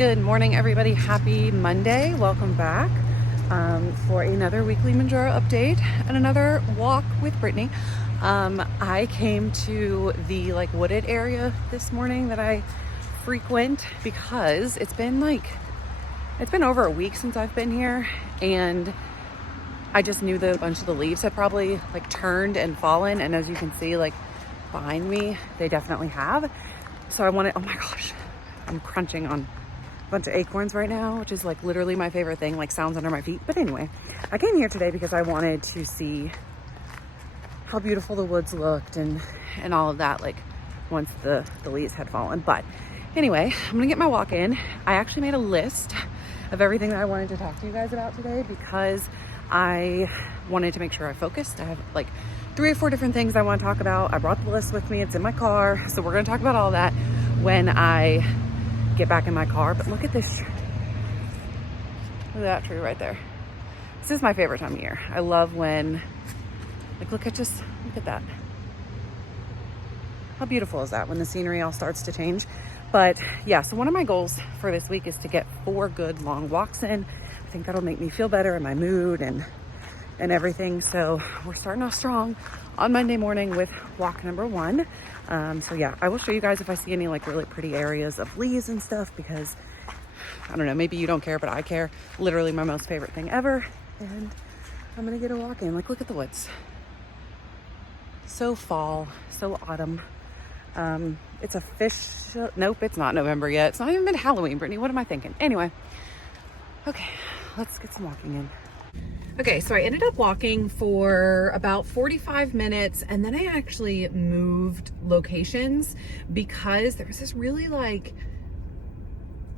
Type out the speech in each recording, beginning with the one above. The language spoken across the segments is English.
Good morning, everybody. Happy Monday. Welcome back for another weekly Mounjaro update and another walk with Brittany. I came to the wooded area this morning that I frequent because it's been over a week since I've been here, and I just knew that a bunch of the leaves had probably turned and fallen, and as you can see behind me, they definitely have. So I wanted, oh my gosh, I'm crunching on a bunch of acorns right now, which is literally my favorite thing, sounds under my feet. But anyway, I came here today because I wanted to see how beautiful the woods looked and all of that, once the leaves had fallen. But anyway, I'm gonna get my walk in. I actually made a list of everything that I wanted to talk to you guys about today because I wanted to make sure I focused. I have 3 or 4 different things I want to talk about. I brought the list with me. It's in my car. So we're going to talk about all that when I get back in my car. But look at this. Look at that tree right there. This is my favorite time of year. I love when, look at that. How beautiful is that when the scenery all starts to change? But yeah, so one of my goals for this week is to get 4 good long walks in. I think that'll make me feel better in my mood and everything. So we're starting off strong on Monday morning with walk number 1. So yeah, I will show you guys if I see any really pretty areas of leaves and stuff, because I don't know, maybe you don't care, but I care. Literally my most favorite thing ever. And I'm gonna get a walk in. Look at the woods. So fall, so autumn. It's official. Nope, it's not November yet. It's not even been Halloween, Brittany. What am I thinking? Anyway, okay, let's get some walking in. Okay, so I ended up walking for about 45 minutes, and then I actually moved locations because there was this really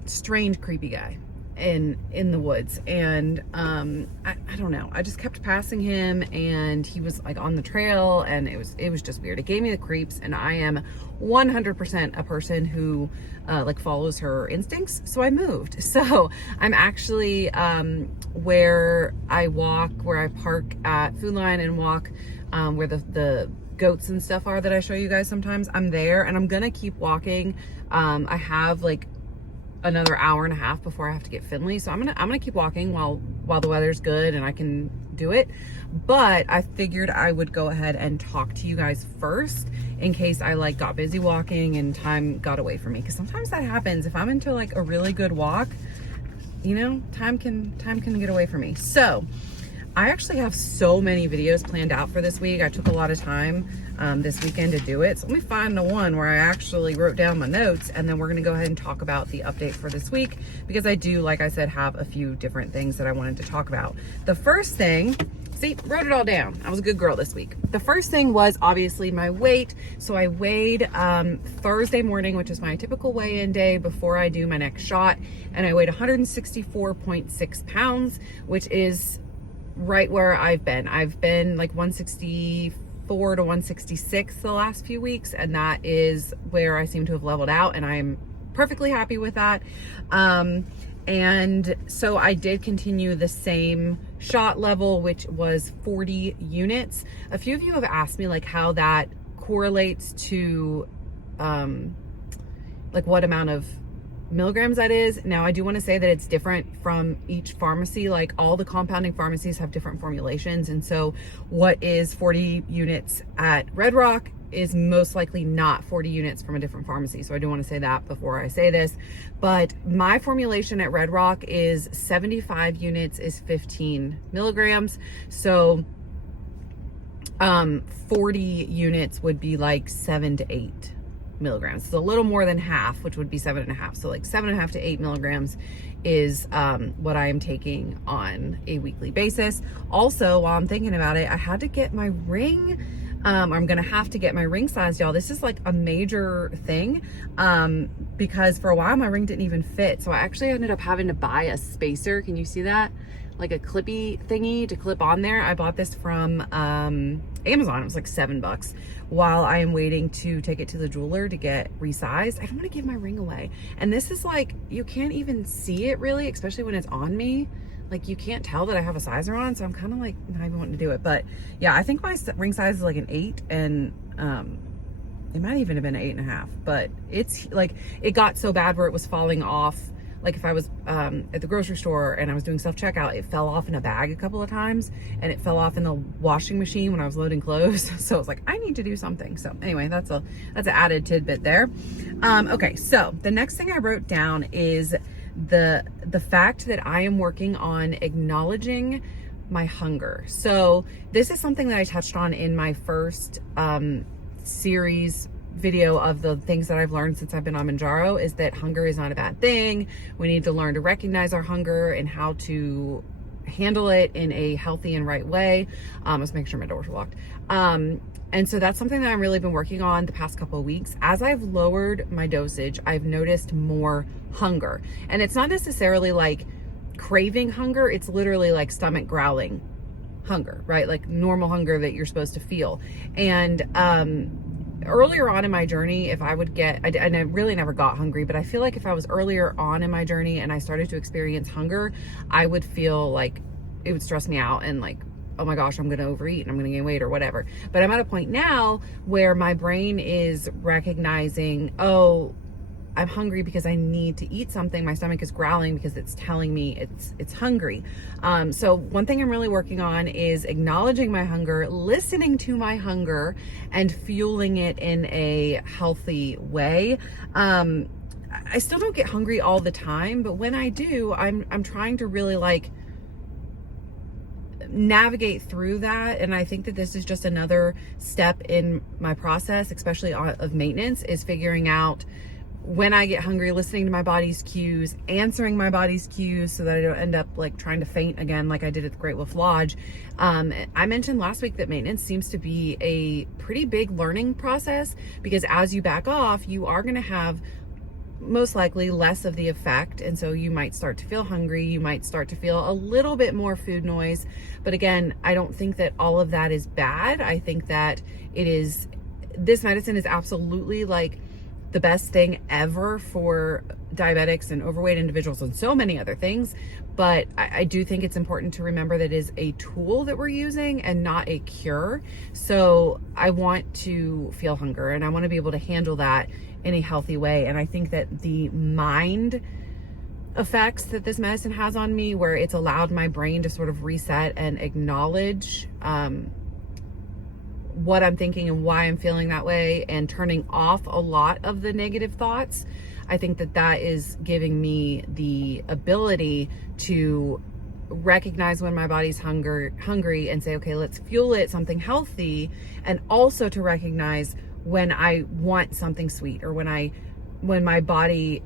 strange, creepy guy in the woods, and I don't know, I just kept passing him, and he was on the trail, and it was just weird. It gave me the creeps, and I am 100% a person who follows her instincts, so I moved. So I'm actually where I park at Food Line and walk where the goats and stuff are that I show you guys sometimes. I'm there, and I'm gonna keep walking. I have another hour and a half before I have to get Finley, so I'm gonna keep walking while the weather's good and I can do it. But I figured I would go ahead and talk to you guys first in case I got busy walking and time got away from me, because sometimes that happens. If I'm into a really good walk, you know, time can get away from me. So I actually have so many videos planned out for this week. I took a lot of time this weekend to do it. So let me find the one where I actually wrote down my notes, and then we're gonna go ahead and talk about the update for this week, because I do, like I said, have a few different things that I wanted to talk about. The first thing, see, wrote it all down. I was a good girl this week. The first thing was obviously my weight. So I weighed Thursday morning, which is my typical weigh-in day before I do my next shot, and I weighed 164.6 pounds, which is right where I've been. I've been 164 to 166 the last few weeks, and that is where I seem to have leveled out, and I'm perfectly happy with that. And so I did continue the same shot level, which was 40 units. A few of you have asked me how that correlates to what amount of milligrams that is. Now, I do want to say that it's different from each pharmacy. All the compounding pharmacies have different formulations, and so what is 40 units at Red Rock is most likely not 40 units from a different pharmacy. So I do want to say that before I say this. But my formulation at Red Rock is 75 units is 15 milligrams. So 40 units would be 7 to 8 milligrams. It's a little more than half, which would be 7.5. So 7.5 to 8 milligrams is what I am taking on a weekly basis. Also, while I'm thinking about it, I had to get my ring. I'm gonna have to get my ring size, y'all. This is a major thing because for a while my ring didn't even fit. So I actually ended up having to buy a spacer. Can you see that? A clippy thingy to clip on there. I bought this from Amazon. It was $7 while I am waiting to take it to the jeweler to get resized. I don't want to give my ring away. And this is you can't even see it really, especially when it's on me. You can't tell that I have a sizer on, so I'm kind of not even wanting to do it. But yeah, I think my ring size is an 8, and it might even have been an 8.5, but it's it got so bad where it was falling off like if I was at the grocery store and I was doing self-checkout, it fell off in a bag a couple of times, and it fell off in the washing machine when I was loading clothes. So I was like, I need to do something. So anyway, that's an added tidbit there. Okay, so the next thing I wrote down is the fact that I am working on acknowledging my hunger. So this is something that I touched on in my first series video of the things that I've learned since I've been on Mounjaro, is that hunger is not a bad thing. We need to learn to recognize our hunger and how to handle it in a healthy and right way. Let's make sure my doors are locked. And so that's something that I've really been working on the past couple of weeks. As I've lowered my dosage, I've noticed more hunger. And it's not necessarily like craving hunger. It's literally like stomach growling hunger, right? Like normal hunger that you're supposed to feel. And earlier on in my journey, if I would get, and I really never got hungry, but I feel like if I was earlier on in my journey and I started to experience hunger, I would feel like it would stress me out and like, oh my gosh, I'm going to overeat and I'm going to gain weight or whatever. But I'm at a point now where my brain is recognizing, oh, I'm hungry because I need to eat something. My stomach is growling because it's telling me it's hungry. So one thing I'm really working on is acknowledging my hunger, listening to my hunger, and fueling it in a healthy way. I still don't get hungry all the time, but when I do, I'm trying to really like navigate through that. And I think that this is just another step in my process, especially of maintenance, is figuring out when I get hungry, listening to my body's cues, answering my body's cues so that I don't end up like trying to faint again like I did at the Great Wolf Lodge. I mentioned last week that maintenance seems to be a pretty big learning process, because as you back off, you are going to have most likely less of the effect. And so you might start to feel hungry. You might start to feel a little bit more food noise. But again, I don't think that all of that is bad. I think that this medicine is absolutely like the best thing ever for diabetics and overweight individuals and so many other things. But I do think it's important to remember that it is a tool that we're using and not a cure. So I want to feel hunger and I want to be able to handle that in a healthy way. And I think that the mind effects that this medicine has on me, where it's allowed my brain to sort of reset and acknowledge what I'm thinking and why I'm feeling that way, and turning off a lot of the negative thoughts, I think that that is giving me the ability to recognize when my body's hungry and say, okay, let's fuel it something healthy, and also to recognize when I want something sweet, or when my body,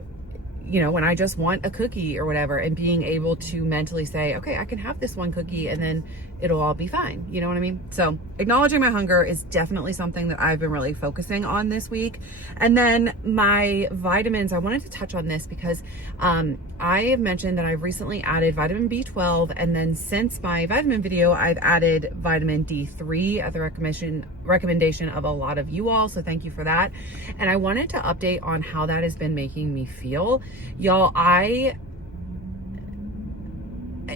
when I just want a cookie or whatever, and being able to mentally say, okay, I can have this one cookie and then it'll all be fine. You know what I mean? So acknowledging my hunger is definitely something that I've been really focusing on this week. And then my vitamins, I wanted to touch on this because I have mentioned that I've recently added vitamin B12. And then since my vitamin video, I've added vitamin D3 at the recommendation of a lot of you all. So thank you for that. And I wanted to update on how that has been making me feel. Y'all,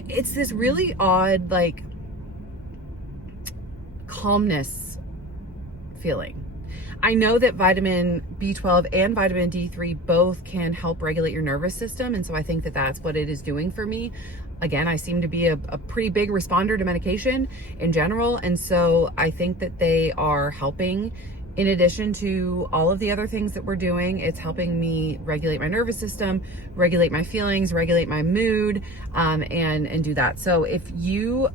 it's this really odd, like, calmness feeling. I know that vitamin B12 and vitamin D3 both can help regulate your nervous system. And so I think that that's what it is doing for me. Again, I seem to be a pretty big responder to medication in general. And so I think that they are helping. In addition to all of the other things that we're doing, it's helping me regulate my nervous system, regulate my feelings, regulate my mood, and do that. So if you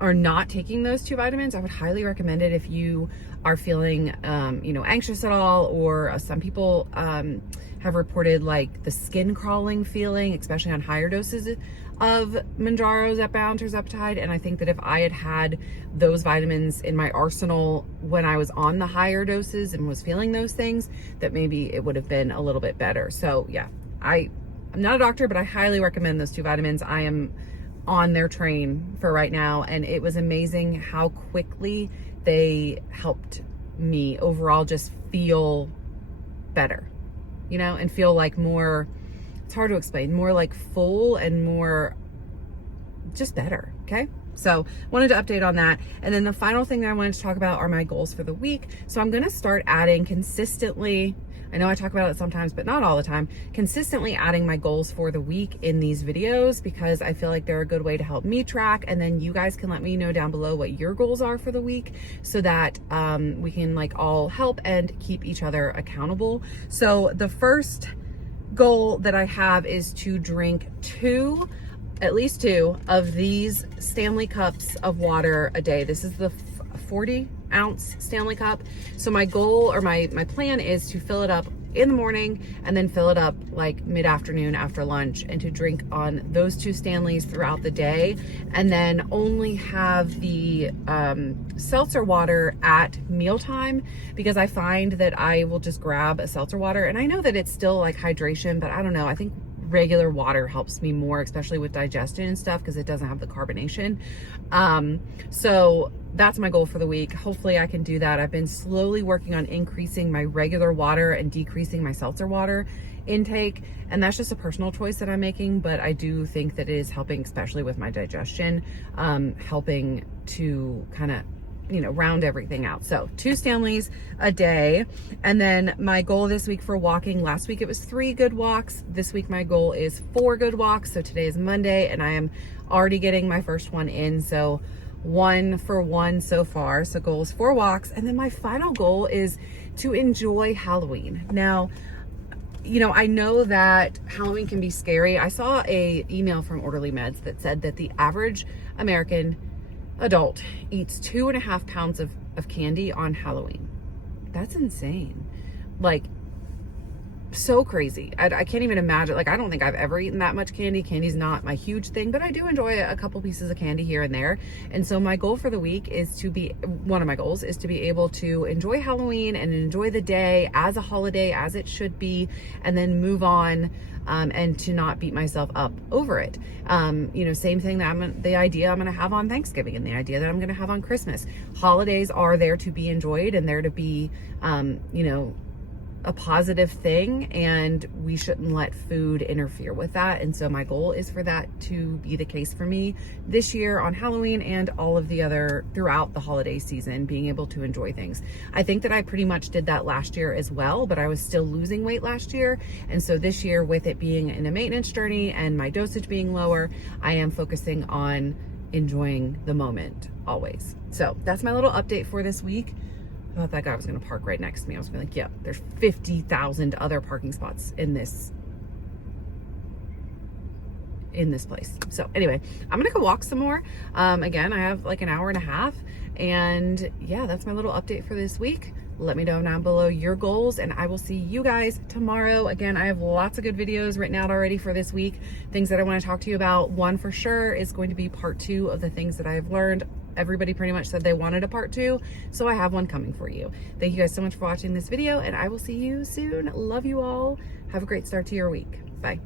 are not taking those two vitamins, I would highly recommend it if you are feeling, anxious at all, or some people have reported like the skin crawling feeling, especially on higher doses of Mounjaro, Zepbound, Tirzepatide. And I think that if I had those vitamins in my arsenal when I was on the higher doses and was feeling those things, that maybe it would have been a little bit better. So yeah, I'm not a doctor, but I highly recommend those two vitamins. I am on their train for right now, and it was amazing how quickly they helped me overall just feel better, and feel like more, it's hard to explain, more like full and more just better. Okay. So wanted to update on that. And then the final thing that I wanted to talk about are my goals for the week. So I'm going to start adding consistently, I know I talk about it sometimes, but not all the time, consistently adding my goals for the week in these videos, because I feel like they're a good way to help me track. And then you guys can let me know down below what your goals are for the week, so that we can like all help and keep each other accountable. So the first goal that I have is to drink at least two of these Stanley cups of water a day. This is the 40-ounce Stanley cup. So my goal, or my plan, is to fill it up in the morning and then fill it up like mid-afternoon after lunch, and to drink on those two Stanleys throughout the day, and then only have the seltzer water at mealtime, because I find that I will just grab a seltzer water, and I know that it's still like hydration, but I don't know, I think regular water helps me more, especially with digestion and stuff, because it doesn't have the carbonation. So that's my goal for the week. Hopefully I can do that. I've been slowly working on increasing my regular water and decreasing my seltzer water intake, and that's just a personal choice that I'm making, but I do think that it is helping, especially with my digestion, helping to kind of, you know, round everything out. So 2 Stanleys a day. And then my goal this week for walking, last week it was 3 good walks. This week my goal is 4 good walks. So today is Monday and I am already getting my first one in. So 1 for 1 so far. So goal is 4 walks. And then my final goal is to enjoy Halloween. Now, you know, I know that Halloween can be scary. I saw a email from Orderly Meds that said that the average American adult eats 2.5 pounds of candy on Halloween. That's insane. Like, so crazy. I can't even imagine. Like, I don't think I've ever eaten that much candy. Candy's not my huge thing, but I do enjoy a couple pieces of candy here and there. And so my goal for the week is to be, one of my goals is to be able to enjoy Halloween and enjoy the day as a holiday, as it should be, and then move on, and to not beat myself up over it. You know, same thing that the idea I'm going to have on Thanksgiving, and the idea that I'm going to have on Christmas. Holidays are there to be enjoyed, and there to be, you know, a positive thing, and we shouldn't let food interfere with that. And so my goal is for that to be the case for me this year on Halloween, and all of the other throughout the holiday season, being able to enjoy things. I think that I pretty much did that last year as well, but I was still losing weight last year. And so this year, with it being in a maintenance journey and my dosage being lower, I am focusing on enjoying the moment always. So that's my little update for this week. I thought that guy was going to park right next to me. I was going to be like, yeah, there's 50,000 other parking spots in this place. So anyway, I'm going to go walk some more. Again, I have like an hour and a half, and yeah, that's my little update for this week. Let me know down below your goals, and I will see you guys tomorrow. Again, I have lots of good videos written out already for this week, things that I want to talk to you about. One for sure is going to be part 2 of the things that I've learned. Everybody pretty much said they wanted a part 2, so I have one coming for you. Thank you guys so much for watching this video, and I will see you soon. Love you all. Have a great start to your week. Bye.